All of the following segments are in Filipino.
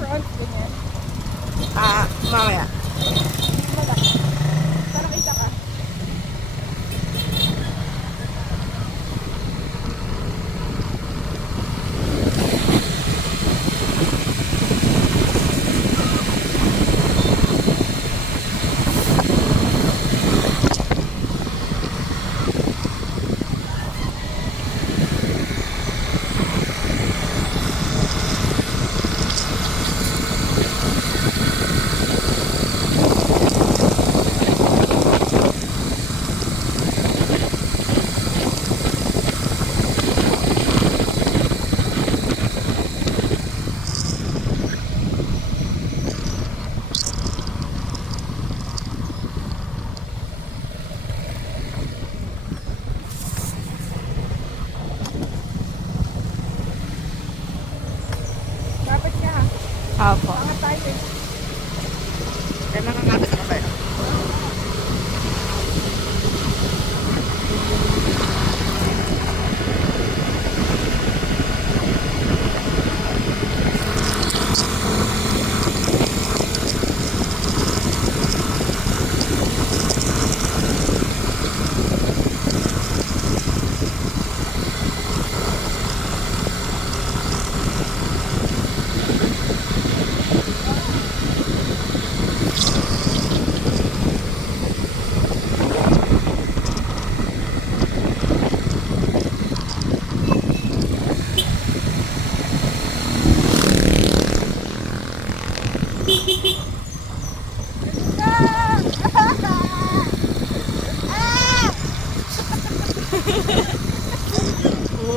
front, ganyan. Mamaya. Malaki. Para kita ka. Dapat ka ha. Opo. Pangat tayo eh. Kaya makakabit ako kayo.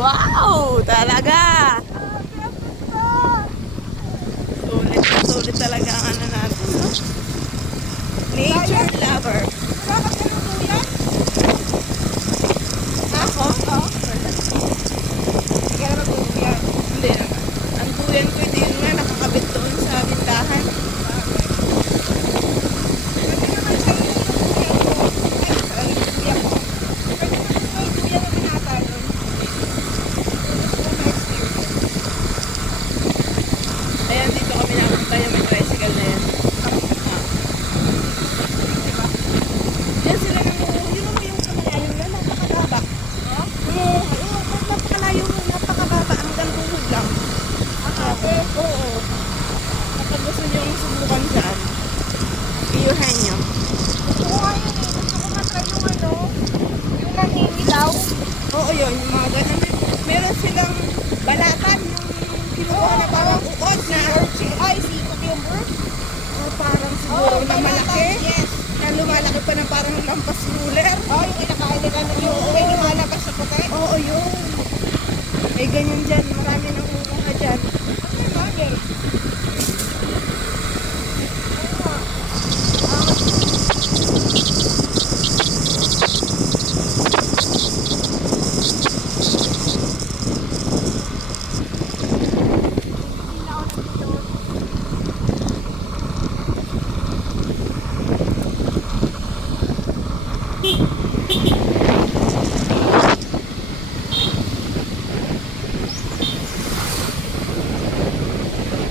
Wow! Talaga! Sulit talaga ang ano natin, no? Nature lover. Wala ka ganun kuya? Ako? Oo. Hindi ka na mag-uwian. Hindi naman. Ang tuyan ko, hindi yun nga nakakabit doon sa bintahan. Pwede naman kayo yung kuya ko. Ay, kuya ko. Pwede naman kayo kuya na binata nun. Ayan, dito kami napunta yung may tricycle na yan. Yan sila Hindi mo yung kamalayo na, napakababa. Oo, napakalayo mo, napakababa. Hanggang tuhod lang. Oo. Kapag gusto nyo subukan dyan, iyuhan nyo. Gusto ko nga yun eh. Gusto ko matry yung ano, yung nangingilaw. Oo yun, yung mga ganun. Meron silang balatan, yung kinukuha na parang uod na. Ay, si cucumber. O parang siguro na malaki. Yes. Na lumalaki pa ng parang lampas ruler. Oh, yung kinakain nila na yung may lumalabas sa puti. Oo yun. May ganyan dyan, marami nang kumukuha dyan. Ano bagay?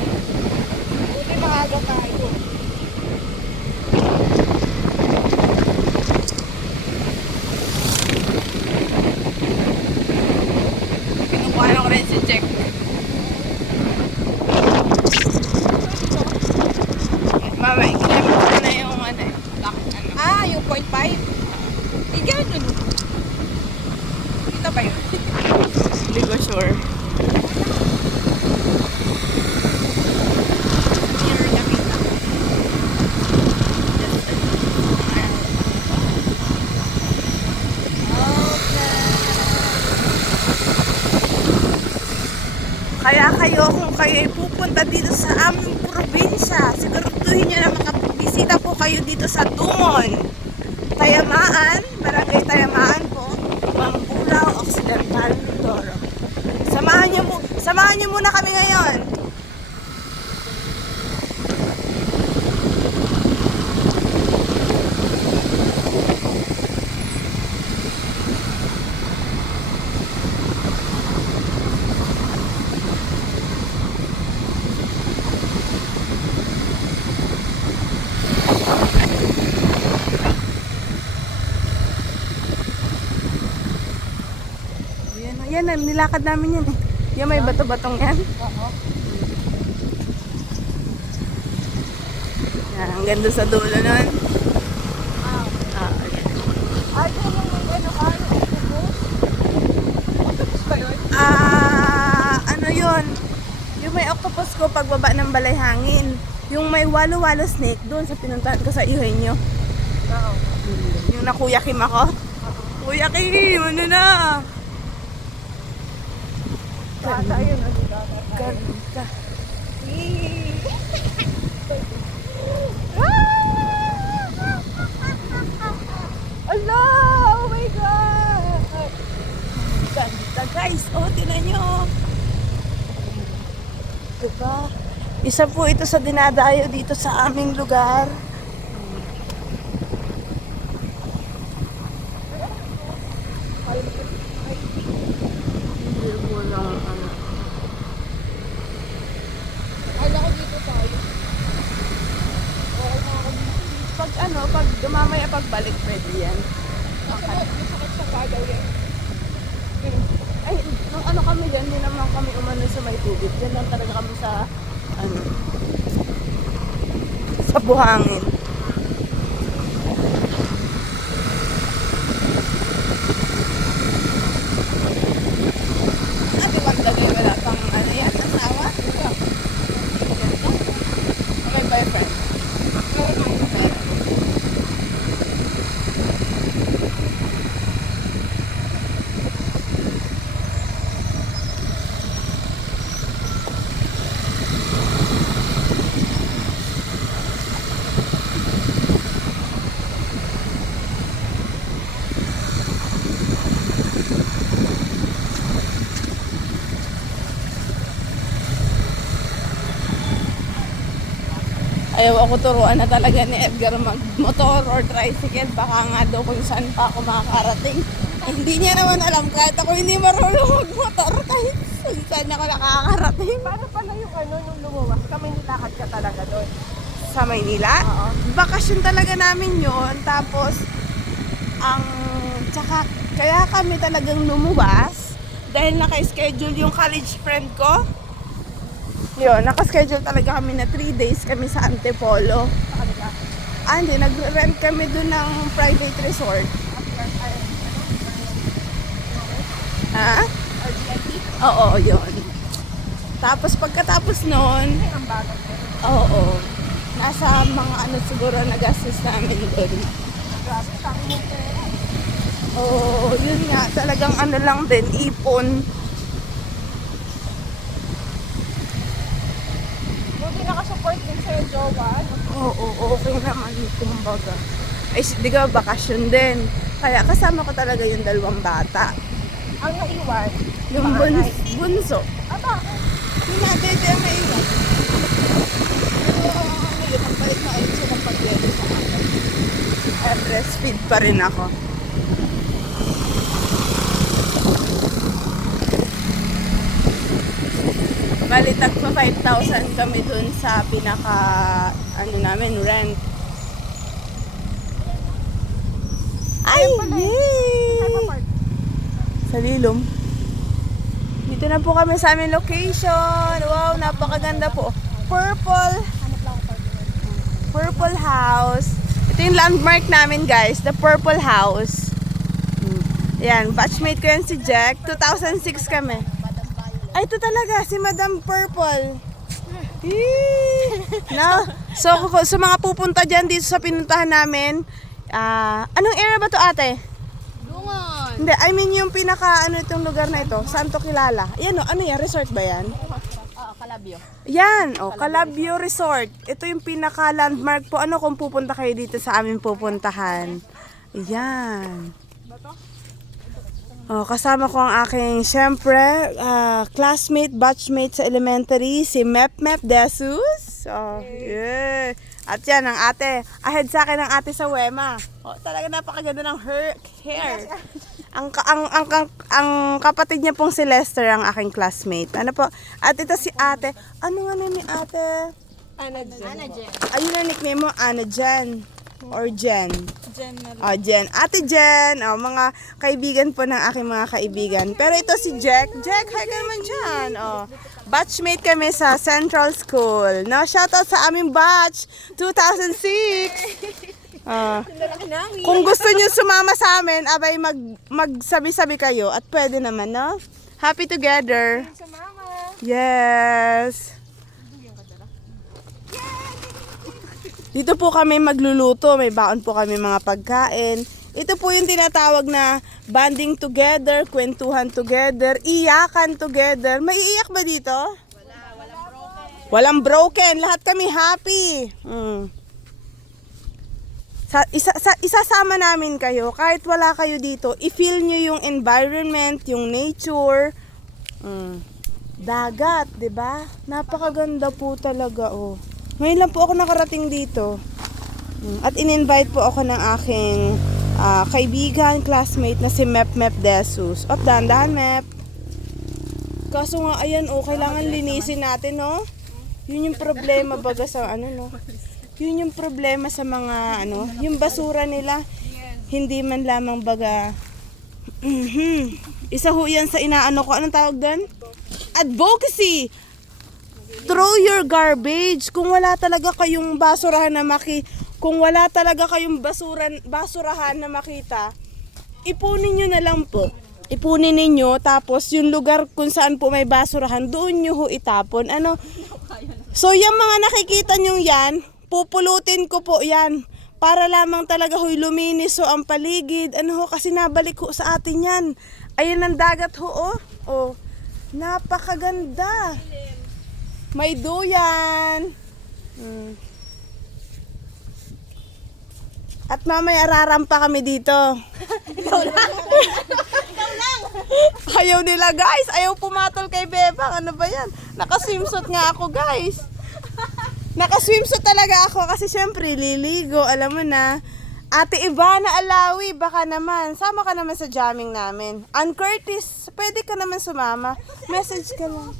Buti maaga tayo. Kinukuha na ko rin si Check. Mama, ikinamit ko na yung ano eh. Ah, yung 0.5? Ikaw dun. Kita ba yun? Hindi ko sure. Mirror na kita. Kaya kayo, kung kayo ay pupunta dito sa aming probinsya, siguraduhin nyo na makabisita po kayo dito sa Dumon, Tayamaan, Barangay Tayamaan po, Mamburao, Occidental, Mindoro. Samahan nyo muna kami ngayon. yan, nilakad namin yan eh. Yung may bato-batong yan. Oo. Yan, ang ganda sa dulo nun. Ah. Yan. Ay, yung ano ka, yung octopus. Octopus ba yun? Ano yun? Yung may octopus ko pagbaba ng balay hangin. Yung may walo-walo snake doon sa pinuntahan ko sa Eugenio. Oo. Yung na Kuya Kim ako. Kuya Kim, ano na? Bata yun, ano ba? Ganda. Allah! Oh my God! Ganda guys. Oh, tinan nyo. Diba? Isa po ito sa dinadayo dito sa aming lugar. Hindi mo lang ano. Kala ko dito tayo. Oo, mga Pag mamaya pagbalik pwede yan. masakit sa pagaw yan. Ay, nung ano kami dyan, hindi naman kami umano sa may tubig. Diyan lang talaga kami sa, ano, sa buhangin. Ate Wanda kayo wala pang, ano yan, asawa? O may boyfriend? Meron. Ayaw ako turuan na talaga ni Edgar mag-motor or tricycle. Baka nga daw kung saan pa ako makakarating. Hindi niya naman alam kahit ako hindi marunong mag-motor kahit saan ako nakakarating. Paano pala yung ano, nung lumuwas? Kami nilakad ka talaga doon. Sa Maynila? Oo. Bakasyon talaga namin yon. Tapos, tsaka, kaya kami talagang lumuwas dahil naka-schedule yung college friend ko. Yun, naka-schedule talaga kami na 3 days kami sa Antipolo. Sa kanila. Hindi, nag-rent kami dun ng private resort. Ha? RGIP? Oo, yun. Tapos pagkatapos nun, Ay, ang bagal ko. oo, nasa mga ano siguro nagastos namin dun. Grabe, tangi mo pera. Oo, yun nga, talagang ano lang din, ipon. Buti nakasupport din sa'yo, jowa. Ano? Oo, okay naman, kumbaga. Ay, di ka bakasyon din. Kaya kasama ko talaga yung dalawang bata. Ang naiwan. Yung panganay. bunso. Ah, bakit? Yung natete ang naiwan. Pero ngayon, ang balik na ayun siya ng pag-ready sa akin. Ay, breastfeed pa rin ako. Bali, tagpa 5,000 kami dun sa pinaka, ano namin, rent. Ay, yay! Saan pa-park? Sa Lilom. Dito na po kami sa aming location. Wow, napakaganda po. Purple. Hanap lang ako park. Purple House. Ito yung landmark namin, guys. The Purple House. Yan, batchmate ko yan si Jack. 2006 kami. Ay, ito talaga, si Madam Purple. No? So, sa mga pupunta dyan dito sa pinuntahan namin, anong area ba to, ate? Dungon. Hindi, I mean yung pinaka, ano itong lugar na ito, saan to kilala? Yan o, ano yan, resort ba yan? Kalabyo. Yan, o, Calabio Resort. Ito yung pinaka landmark po. Ano kung pupunta kayo dito sa aming pupuntahan? Yan. Oh, kasama ko ang aking, syempre, classmate, batchmate sa elementary, si Mep Desus. Oh, yeah. At yan, ang ate. Ahead sa akin ang ate sa Wema. Oh, talaga napakaganda ng her hair. Ang kapatid niya pong si Lester, ang aking classmate. Ano po? At ito si ate. Ano nga name ni ate? Ana Jen. Ayun ang nickname mo, Ana Jan. Or Jen? Jen na lang. Oh, Jen. Ate Jen. Oh, mga kaibigan po ng aking mga kaibigan. Pero ito si Jack. Jack, hi ka naman dyan. Oh, batchmate kami sa Central School. No, shoutout sa aming batch. 2006. Kung gusto niyo sumama sa amin, abay magsabi-sabi kayo. At pwede naman, no? Happy together. Sumama. Yes. Dito po kami magluluto, may baon po kami mga pagkain. Ito po yung tinatawag na banding together, kwentuhan together, iyakan together. May iiyak ba dito? Walang broken. Lahat kami happy. Isasama namin kayo. Kahit wala kayo dito, i-feel nyo yung environment, yung nature. Dagat, 'di ba? Napakaganda po talaga, oh. Ngayon lang po ako nakarating dito. At in-invite po ako ng aking kaibigan, classmate na si Mep Desus. At dahan-dahan, Mep. Kaso nga, ayan, oh, kailangan linisin natin, no? Yun yung problema baga sa, no? Yun yung problema sa mga, yung basura nila. Hindi man lamang baga. Isa ho yan sa inaano ko. Anong tawag doon? Advocacy! Throw your garbage. Kung wala talaga kayong basurahan na basurahan na makita, ipunin nyo na lang po. Ipunin ninyo, tapos yung lugar kung saan po may basurahan, doon nyo ho itapon. So yung mga nakikita nyo yan, pupulutin ko po yan. Para lamang talaga ho'y luminis ho ang paligid. Kasi nabalik ho sa atin yan. Ayan ang dagat ho, oh. Oh, napakaganda. May duyan. At mamaya rarampa kami dito. Ikaw lang. Ayaw nila, guys. Ayaw pumatol kay Bebang. Ano ba yan? Naka-swimsuit nga ako, guys. Naka-swimsuit talaga ako kasi syempre liligo. Alam mo na. Ate Ivana Alawi, baka naman. Sama ka naman sa jamming namin. Ann Curtis, pwede ka naman sumama. Message ka lang.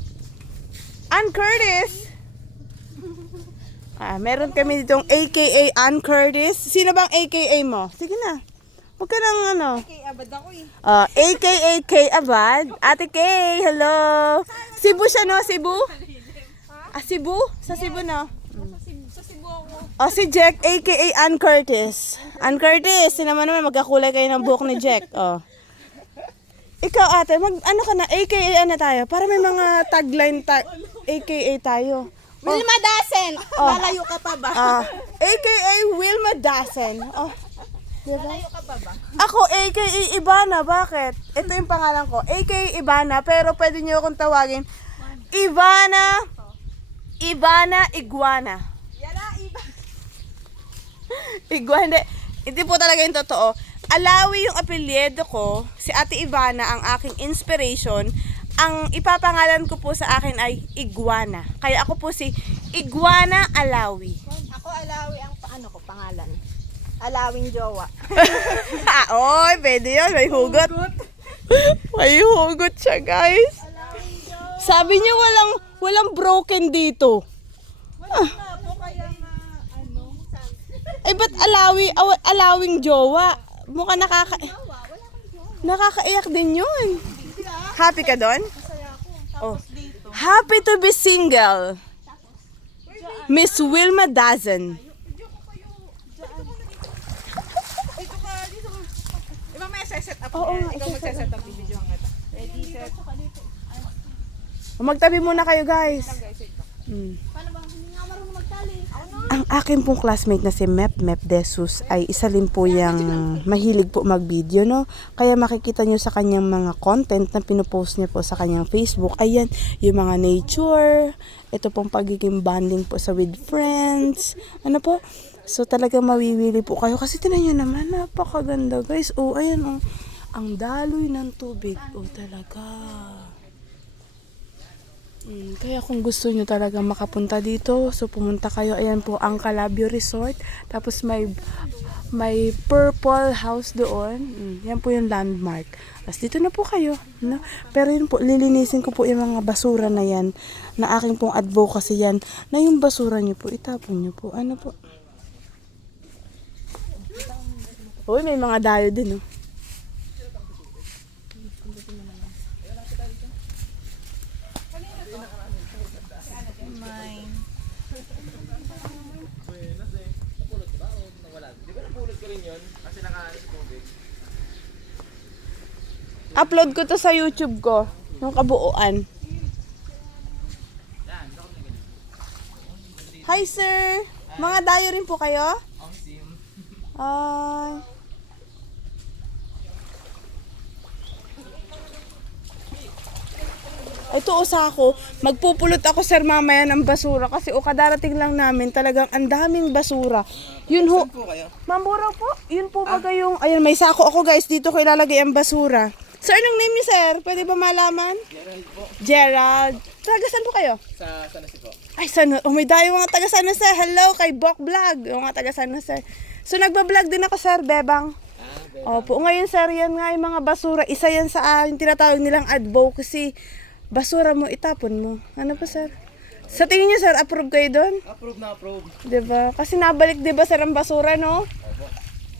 Ann Curtis. Meron kami ditong AKA Ann Curtis. Sino bang AKA mo? Sige na. Huwag ka nang Kay Abad ako eh. AKA Kay Abad. Ate Kay, hello. Cebu siya, no? Cebu? Cebu? Sa Cebu, no? Sa Cebu ako. Si Jack, AKA Ann Curtis. Ann Curtis, naman magkakulay kayo ng buhok ni Jack. Ikaw ate, ka na, AKA tayo? Para may mga tagline AKA tayo. Wilma Dasen! Lalayo ka pa ba? AKA Wilma Dasen. Diba? Lalayo ka pa ba? Ako, AKA Ivana. Bakit? Ito yung pangalan ko. AKA Ivana, pero pwede niyo akong tawagin Ivana Iguana. Yala, iba. Iguana. Hindi po talaga yung totoo. Alawi yung apelyido ko. Si Ate Ivana ang aking inspiration. Ang ipapangalan ko po sa akin ay Iguana. Kaya ako po si Iguana Alawi. Ako Alawi ang pangalan. Alawing jowa. Oy, pwede yun. May hugot. May hugot siya, guys. Sabi niyo walang broken dito. Wala na po kaya Ba't alawing jowa? Mukha nakakaiyak din yun. Happy ka doon? masaya ako. Tapos dito. Happy to be single. Miss Wilma Dazen. Ito ka dito. Mamaya set up. Oo nga, ikaw magse-set up yung video kita. Ready, set. Magtabi muna kayo, guys. Paano ba? Hindi nga marunong magtali. Ang akin pong classmate na si Mep Desus ay isa rin po yung mahilig po mag-video, no? Kaya makikita nyo sa kanyang mga content na pinupost niya po sa kanyang Facebook. Ayan, yung mga nature, ito pong pagiging bonding po sa with friends. Ano po? So talagang mawiwili po kayo kasi tinan nyo naman, napakaganda, guys. Ayan, ang daloy ng tubig. Talaga. Kaya kung gusto nyo talaga makapunta dito, so pumunta kayo. Ayan po ang Calabio Resort. Tapos may purple house doon. Yan po yung landmark. Tapos dito na po kayo. No? Pero yun po, lilinisin ko po yung mga basura na yan. Na aking pong advocacy yan. Na yung basura nyo po, itapon nyo po. Ano po? Uy, may mga dayo din, oh. Mine. Upload ko to sa YouTube ko, yung kabuuan. Hi sir! Mga dayo rin po kayo? Ah... Ito usa ako, magpupulot ako sir mamaya ng basura kasi o kadarating lang namin talagang ang daming basura. Yun ho. Mambura po. Yun po baga yung, ayun may sako ako guys, dito ko ilalagay ang basura. Sir, anong name niyo sir? Pwede ba malaman? Gerald po. Gerald. Taga saan po kayo? Sa San Jose po. Ay, San Jose. Oh, may dayo mga taga San Jose. Hello kay Bok Vlog. Yung mga taga San Jose. So, nagbablog din ako, sir, Bebang. Opo, ngayon, sir, yan nga yung mga basura. Isa yan sa yung tinatawag nilang advocacy. Basura mo, itapon mo. Ano po, sir? Sa tingin niyo, sir, approve kayo doon? Approve na approve. Diba? Kasi nabalik, diba, sir, ang basura, no?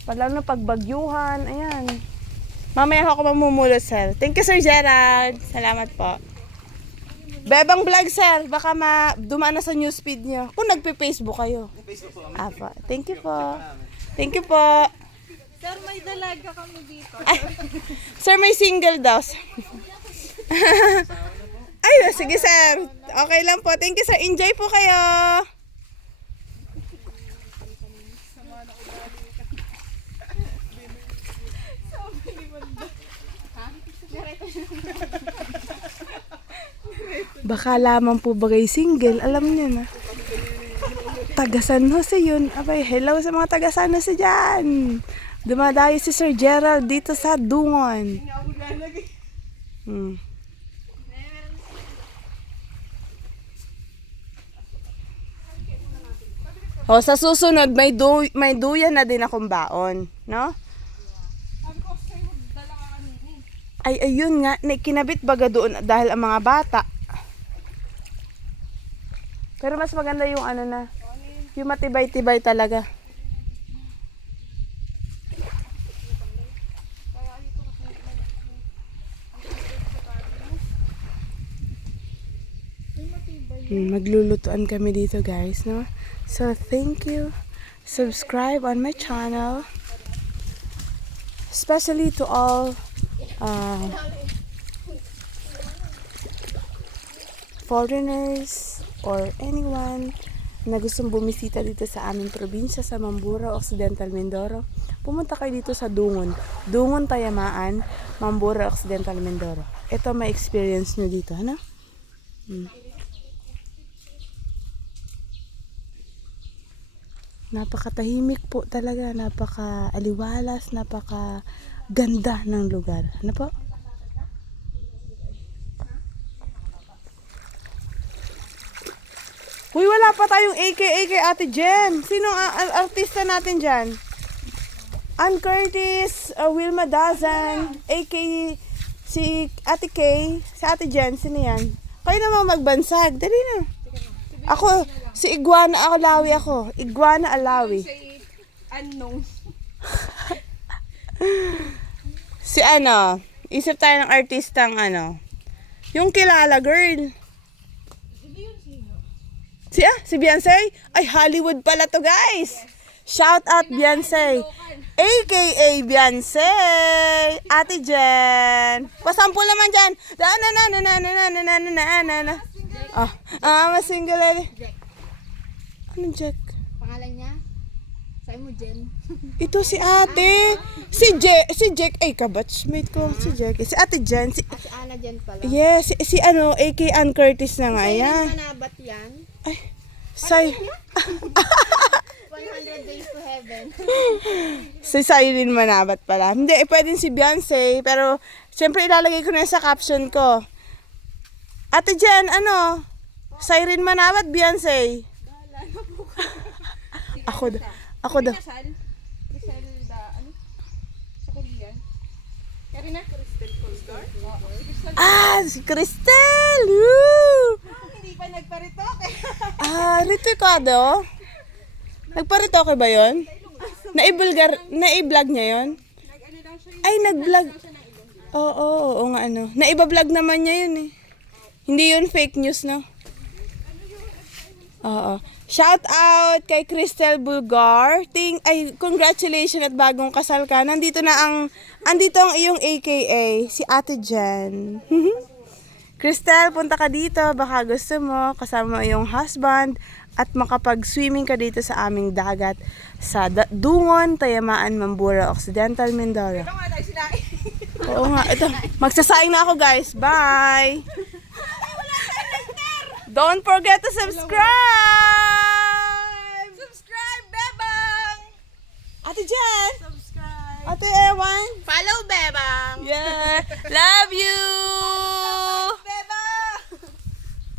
Lalo na pagbagyuhan. Ayan. Mamaya ako mamumulot, sir. Thank you, Sir Gerald. Salamat po. Bebang Vlog, sir. Baka dumaan na sa newsfeed niyo. Kung nagpe-Facebook kayo. Facebook po. Apo. Thank you po. Thank you po. Sir, may dalaga kami dito. Ay, sir, may single daw. Ay, sige, sir. Okay lang po. Thank you, sir. Enjoy po kayo. Baka lamang po bagay single, alam niyo na. Taga San Jose yun. Abay, hello sa mga taga San Jose dyan. Dumadayo si Sir Gerald dito sa Dungon. O, sa susunod, may duyan na din akong baon. No? Ay, ayun nga, kinabit baga doon dahil ang mga bata. Pero mas maganda yung ano na, yung matibay-tibay talaga. Maglulutuan kami dito guys, no? So, thank you. Subscribe on my channel. Especially to all foreigners or anyone na gustong bumisita dito sa aming probinsya sa Mambura, Occidental Mindoro. Pumunta kayo dito sa Dungon. Dungon, Tayamaan, Mambura, Occidental Mindoro. Ito may experience nyo dito, ano? Napakatahimik po talaga, napaka-aliwalas, napaka-ganda ng lugar. Ano po? Uy, wala pa tayong AKA kay Ate Jen. Sino ang artista natin dyan? Ann Curtis, Wilma Dazan, AKA si Ate Kay, si Ate Jen, sino yan? Kayo naman magbansag, dali na. Ako, si Iguana Alawi ako. Iguana Alawi. Unknown. Si isip tayo ng artistang yung kilala girl. Si Beyonce? Ay, Hollywood pala to guys. Shout out Beyonce. AKA Beyonce. Ate Jen. Pasampul naman dyan. Mas single. Anong Jack? Pangalan niya? Sa'yo mo, Jen. Ito si ate. Si Jack. Ay, kabatchmate ko. Si Jack. Si Ate Jen. Si Ana Jen pala. yes, si AKA Ann Curtis na nga yan. Manabat yan. Ay, say. 100 days to heaven. Si Cyrene Manabat pala. Hindi, pwedeng si Beyonce. Pero, siyempre ilalagay ko na sa caption ko. Ate Jen, Cyrene Manabat, Beyonce. Ako daw. Rizal da, sa Korean. Karina? Crystal Colgar? Si Cristel! Woo! Hindi pa nagparitoke. Ritikado. Nagparitoke ba yun? nai-vlog niya yon? Ay, nag-vlog. Oo nga ano. Naiba-vlog naman niya yun eh. Hindi yun fake news, no? Oo. Shout out kay Cristel Bulgar. Congratulations at bagong kasal ka. Andito ang iyong AKA, si Ate Jen. Cristel, punta ka dito. Baka gusto mo kasama mo iyong husband at makapag-swimming ka dito sa aming dagat sa Dungon, Tayamaan, Mambura, Occidental, Mindoro. Oo nga, ito. Magsasaing na ako, guys. Bye! Don't forget to subscribe! Subscribe, Bebang! Ate Jen! Subscribe. Ate Ewan! Follow, Bebang! Yeah! Love you!